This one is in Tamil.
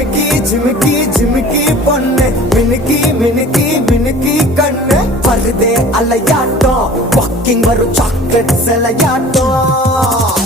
ஜிமிக்கி ஜிமிக்கி ஜிமிக்கி பொண்ணு மினுக்கி மினுக்கி மினுக்கி கண்ணு வருதே அலையாட்டம் வாக்கிங் வரும் சாக்லேட் சிலையாட்டம்